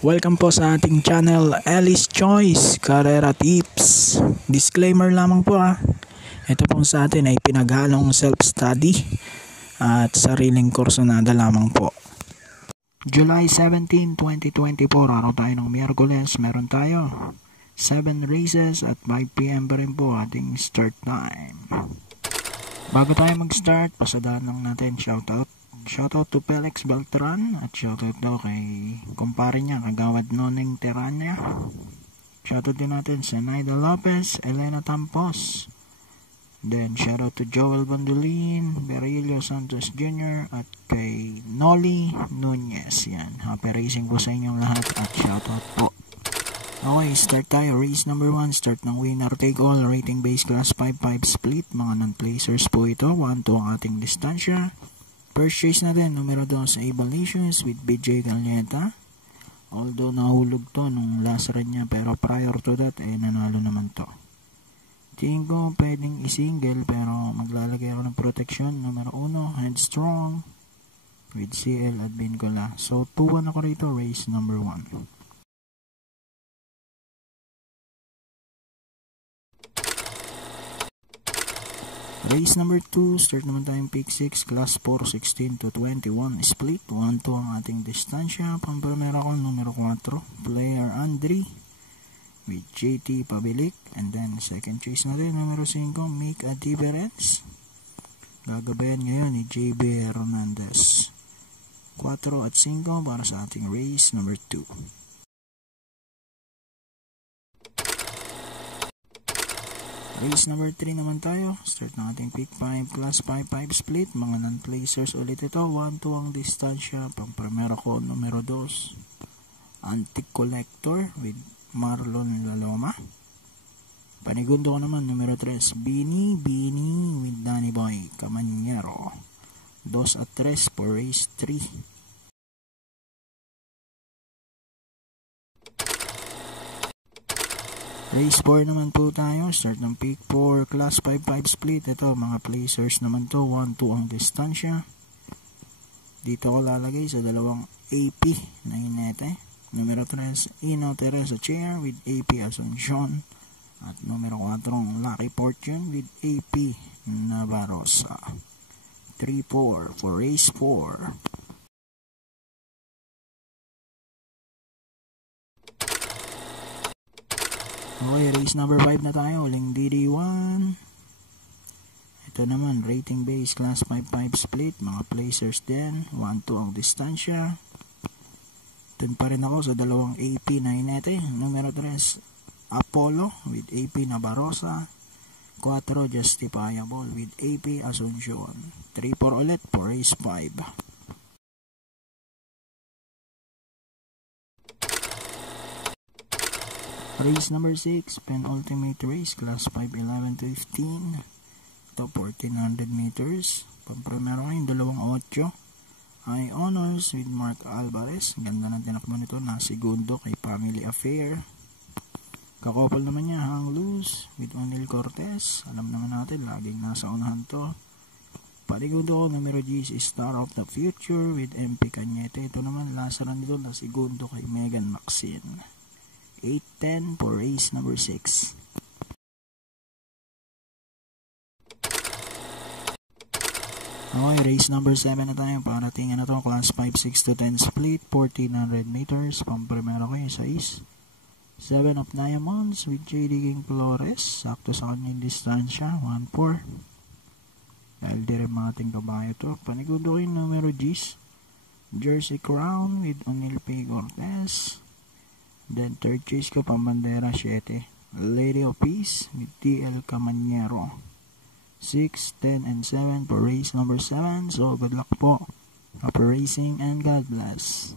Welcome po sa ating channel, Alice Choice Carrera Tips. Disclaimer lamang po Ito po sa atin ay pinaghalong self-study at sariling kursunada lamang po. July 17, 2024, araw tayo ng Miyerkules. Meron tayo 7 races at 5 PM pa rin po ating start time. Bago tayo mag-start, pasadaan lang natin shoutout. Shoutout to Felix Beltran at shoutout daw kay kumpare niya, Kagawad Noneng Terania. Shoutout din natin sa Naida Lopez, Elena Tampos. Then shoutout to Joel Bandolin, Berilio Santos Jr. at kay Noli Nunez. Yan, happy racing po sa inyong lahat at shoutout po. Okay, start tayo. Race number 1, start ng winner take all, rating base class 5-5 split. Mga non-placers po ito, 1-2 ang ating distansya. First race natin, numero 2 sa Evolutions with BJ Caleta. Although nahulog to nung last run niya, pero prior to that, nanalo naman to. Tingin ko pwedeng i-single, pero maglalagay ako ng protection. Numero 1, Headstrong with CL at Bincola. So 2-1 ako rito, race number 1. Race number 2, start naman tayong pick 6, class 4, 16 to 21, split, 1-2 ang ating distansya. Pampramera ko, numero 4, player Andre, with JT Pabilik. And then, second chase natin, numero 5, Make a Difference. Gagabayan ngayon ni JB Hernandez. 4 at 5 para sa ating race number 2. Race number 3 naman tayo. Start ng ating pick 5, class 5-5 split. Mga non-placers ulit ito. 1-2 ang distansya. Pang-primera ko, numero 2, Antique Collector with Marlon Laloma. Panigundo ko naman, numero 3, Bini with Danny Boy Camanyero. 2 at 3 for race 3. Race 4 naman po tayo. Start ng pick 4, class 5-5 split. Ito, mga placers naman to. 1-2 ang distansya. Dito ko lalagay sa dalawang AP na inete. Numero 3, Ino Teresa Chair with AP Asuncion. At numero 4, Lucky Fortune with AP Navarrosa. 3-4 for race 4. Okay, race number 5 na tayo. Uling DD1. Ito naman, rating base, class 5-5 split. Mga placers din. 1-2 ang distansya. Dun pa rin ako sa dalawang AP na inete. Numero 3, Apollo with AP Navarrosa. 4, Justifiable with AP Asuncion. 3-4 ulit for race 5. Race number 6, penultimate race, class 5, 11 to 15. Ito, 1400 meters. Pamprimero ko yung dalawang 8. High Honors with Mark Alvarez. Ganda ng tinakbo nito na segundo kay Family Affair. Kakopol naman niya, Hang Loose with O'Neil Cortez. Alam naman natin, laging nasa unahan to. Panigundo ko, numero G, Star of the Future with MP Cañete. Ito naman, last run nito na segundo kay Megan Maxine. 8-10 for race number 6. Okay, race number 7 na tayo. Parating na ito, class 5, 6 to 10 split, 1400 meters. Pamprimero ko yung 6. 7 of Diamonds with JD King Flores. Sakto sa kanyang distansya, 1-4. Dahil di rin mga ating kabayo to. Panigundo ko yung numero G's, Jersey Crown with O'Neil P. Cortez. Then third chase ko, Pambandera 7, Lady of Peace with TL Camanyero. 6, 10, and 7 for race number 7. So good luck po. Happy racing and God bless.